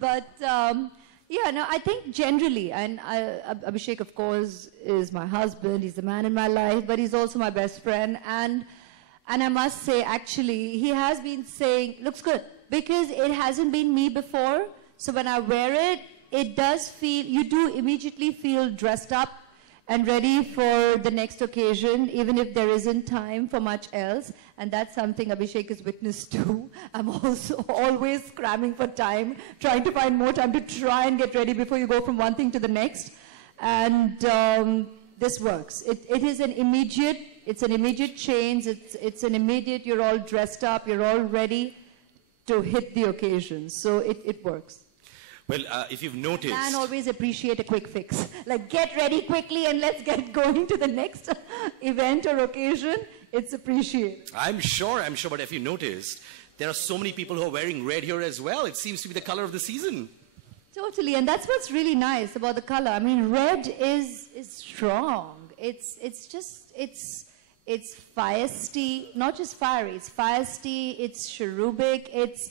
But yeah, no, I think generally, and Abhishek, of course, is my husband. He's the man in my life, but he's also my best friend. And I must say, actually, he has been saying, looks good, because it hasn't been me before. So when I wear it, it does feel, you do immediately feel dressed up and ready for the next occasion, even if there isn't time for much else. And that's something Abhishek is witness to. I'm also always cramming for time, trying to find more time to try and get ready before you go from one thing to the next. And this works. It is an immediate, it's an immediate change. It's an immediate, you're all dressed up, you're all ready to hit the occasion. So it works. Well, if you've noticed... And always appreciate a quick fix. Like, get ready quickly and let's get going to the next event or occasion. It's appreciated. I'm sure, but if you noticed, there are so many people who are wearing red here as well. It seems to be the color of the season. Totally, and that's what's really nice about the color. I mean, red is strong. It's feisty, not just fiery, it's feisty, it's cherubic, it's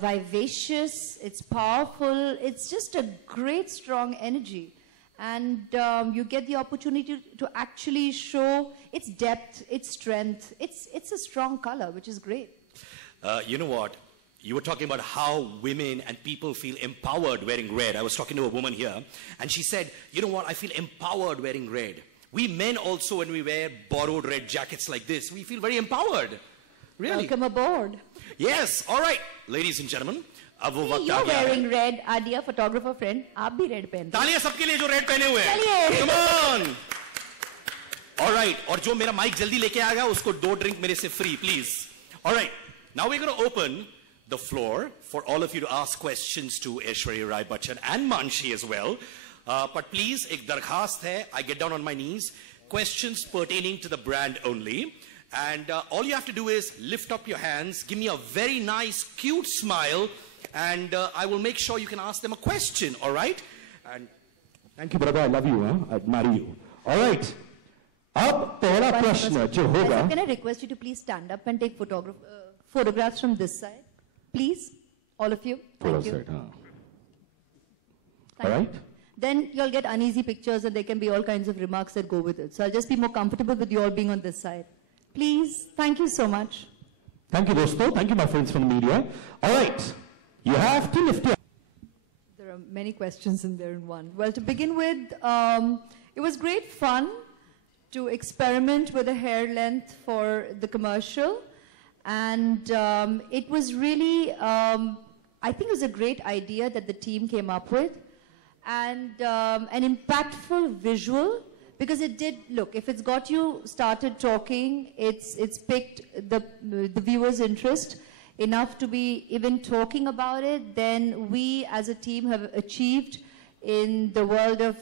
vivacious, it's powerful, it's just a great strong energy. And you get the opportunity to actually show its depth, its strength. It's a strong color, which is great. You know what? You were talking about how women and people feel empowered wearing red. I was talking to a woman here, and she said, you know what? I feel empowered wearing red. We men also, when we wear borrowed red jackets like this, we feel very empowered. Really. Welcome aboard. Yes. All right, ladies and gentlemen. See, you're wearing red, Adia, photographer friend. आप भी red पहनते हैं. तालियां सबके लिए जो red पहने हुए हैं. चलिए. Come on. All right. और जो मेरा mic जल्दी लेके आएगा, उसको 2 drink मेरे से free, please. All right. Now we're going to open the floor for all of you to ask questions to Aishwarya Rai Bachchan and Manshi as well. But please, एक दरखास्त है. I get down on my knees. Questions pertaining to the brand only. And all you have to do is lift up your hands, give me a very nice, cute smile, and I will make sure you can ask them a question, all right? And thank you, brother. I love you. I admire you. All right. अब पहला प्रश्न जो होगा. Can I request you to please stand up and take photographs from this side? Please, all of you. Thank you. All right. Then you'll get uneasy pictures and there can be all kinds of remarks that go with it. So I'll just be more comfortable with you all being on this side. Please, thank you so much. Thank you, Dosto. Thank you, my friends from the media. All right, you have to lift your... There are many questions in there in one. Well, to begin with, it was great fun to experiment with the hair length for the commercial. And it was really, I think it was a great idea that the team came up with. And an impactful visual. Because it did, look, if it's got you started talking, it's picked the viewer's interest enough to be even talking about it, then we as a team have achieved in the world of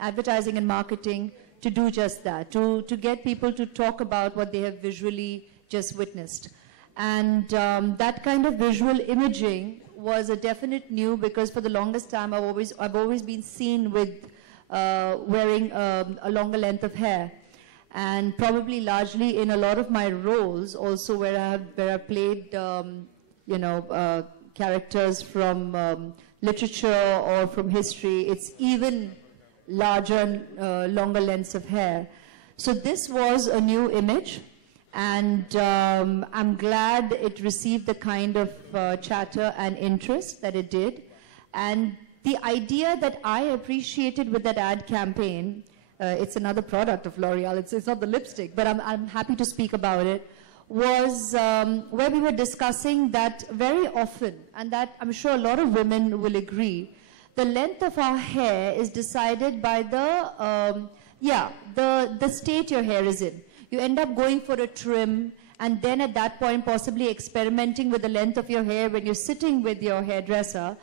advertising and marketing to do just that, to get people to talk about what they have visually just witnessed. And that kind of visual imaging was a definite new, because for the longest time I've always been seen with wearing a longer length of hair, and probably largely in a lot of my roles also where I played characters from literature or from history, it's even larger and longer lengths of hair. So this was a new image, and I'm glad it received the kind of chatter and interest that it did. And the idea that I appreciated with that ad campaign, it's another product of L'Oreal, it's not the lipstick, but I'm happy to speak about it, was where we were discussing that very often, and that I'm sure a lot of women will agree, the length of our hair is decided by the state your hair is in. You end up going for a trim, and then at that point possibly experimenting with the length of your hair when you're sitting with your hairdresser,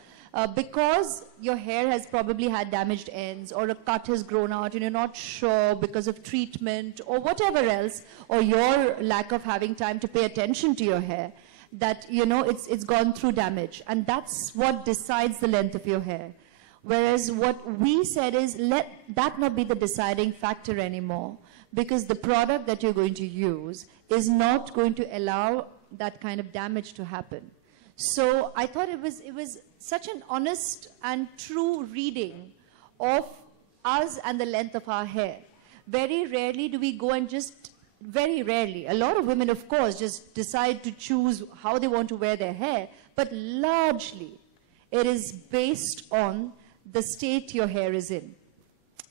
because your hair has probably had damaged ends, or a cut has grown out and you're not sure because of treatment or whatever else, or your lack of having time to pay attention to your hair, that it's gone through damage, and that's what decides the length of your hair. Whereas what we said is, let that not be the deciding factor anymore, because the product that you're going to use is not going to allow that kind of damage to happen. So I thought it was such an honest and true reading of us and the length of our hair. Very rarely do we go and just, very rarely, a lot of women, of course, just decide to choose how they want to wear their hair, but largely it is based on the state your hair is in.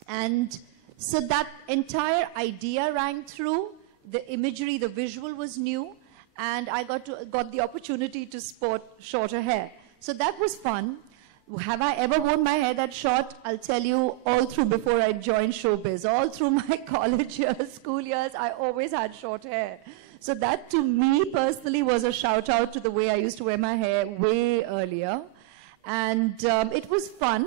And so that entire idea rang through, the imagery, the visual was new, and I got the opportunity to sport shorter hair. So that was fun. Have I ever worn my hair that short? I'll tell you, all through before I joined showbiz, all through my college years, school years, I always had short hair. So that to me personally was a shout out to the way I used to wear my hair way earlier. And it was fun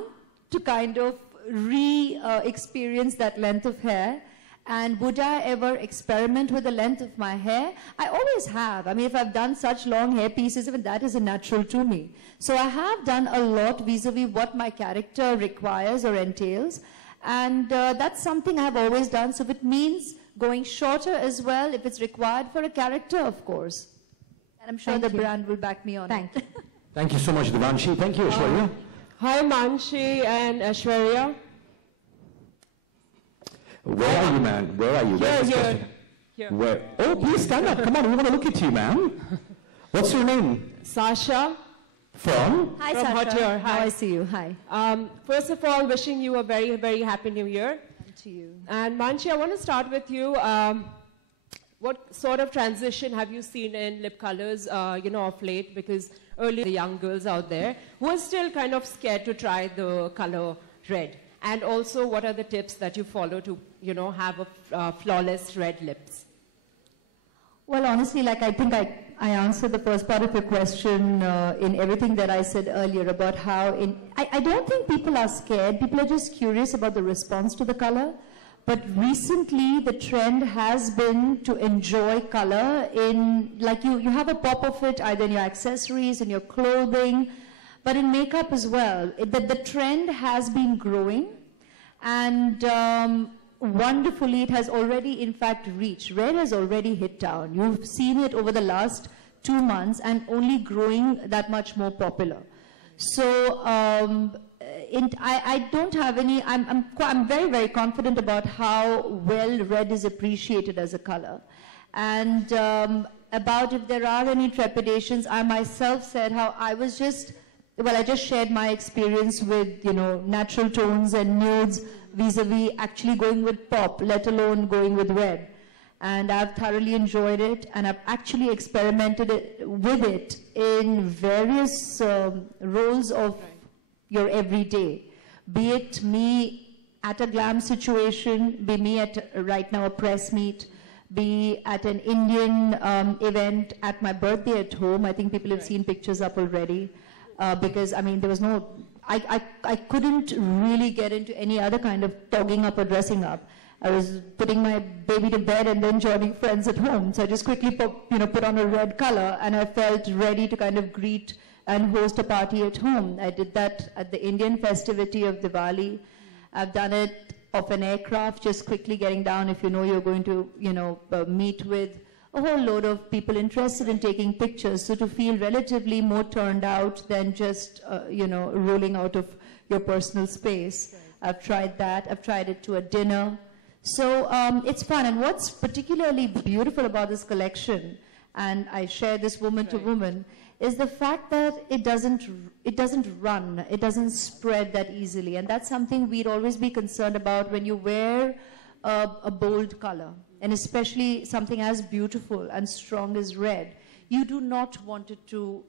to kind of re-experience that length of hair. And would I ever experiment with the length of my hair? I always have. I mean, if I've done such long hair pieces, even that is a natural to me. So I have done a lot vis-a-vis what my character requires or entails. And that's something I've always done. So if it means going shorter as well, if it's required for a character, of course. And I'm sure the brand will back me on it. Thank you so much, Devanshi. Thank you, Aishwarya. Hi, Manshi and Aishwarya. Where are you, man? Where are you? Here. Where? Oh, please stand up. Come on, we want to look at you, ma'am. What's your name? Sasha. From? Hi, From Sasha. Hottier. How I see you. Hi. First of all, wishing you a very, very happy new year. And to you. And Manshi, I want to start with you. What sort of transition have you seen in lip colors, of late? Because earlier the young girls out there who are still kind of scared to try the color red. And also, what are the tips that you follow to, have a flawless red lips? Well, honestly, like I think I answered the first part of your question in everything that I said earlier about how I don't think people are scared. People are just curious about the response to the color. But recently, the trend has been to enjoy color in, like you have a pop of it either in your accessories, in your clothing, but in makeup as well. The trend has been growing, and wonderfully, it has already, in fact, reached. Red has already hit town. You've seen it over the last 2 months and only growing that much more popular. So I don't have any, I'm very, very confident about how well red is appreciated as a color. And about if there are any trepidations, I myself said how I was just, I just shared my experience with, natural tones and nudes vis-a-vis actually going with pop, let alone going with red. And I've thoroughly enjoyed it, and I've actually experimented with it in various roles of your everyday. Be it me at a glam situation, be me at right now a press meet, be at an Indian event, at my birthday at home. I think people have seen pictures up already. Because, I mean, there was no, I couldn't really get into any other kind of togging up or dressing up. I was putting my baby to bed and then joining friends at home. So I just quickly put on a red color, and I felt ready to kind of greet and host a party at home. I did that at the Indian festivity of Diwali. I've done it off an aircraft, just quickly getting down if you're going to, meet with a whole load of people interested in taking pictures. So to feel relatively more turned out than just, rolling out of your personal space. Right. I've tried that. I've tried it to a dinner. So it's fun. And what's particularly beautiful about this collection, and I share this woman to woman, is the fact that it doesn't run, it doesn't spread that easily. And that's something we'd always be concerned about when you wear a bold color, and especially something as beautiful and strong as red. You do not want it to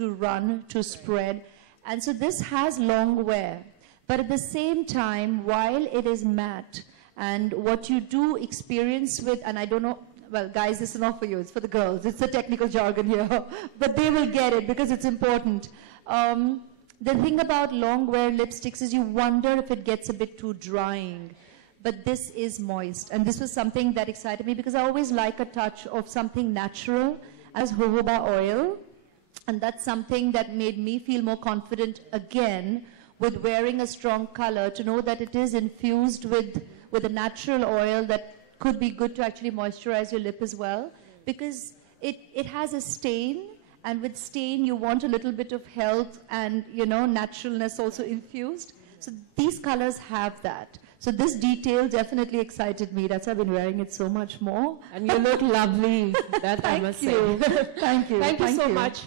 run, to spread. And so this has long wear. But at the same time, while it is matte, and what you do experience with, and I don't know, well, guys, this is not for you, it's for the girls. It's the technical jargon here. But they will get it because it's important. The thing about long wear lipsticks is you wonder if it gets a bit too drying. But this is moist. And this was something that excited me because I always like a touch of something natural as jojoba oil. And that's something that made me feel more confident again with wearing a strong color, to know that it is infused with a natural oil that could be good to actually moisturize your lip as well, because it has a stain And with stain, you want a little bit of health and, you know, naturalness also infused. So these colors have that. So this detail definitely excited me. That's why I've been wearing it so much more. And you look lovely. That I must say. Thank you. Thank you so much.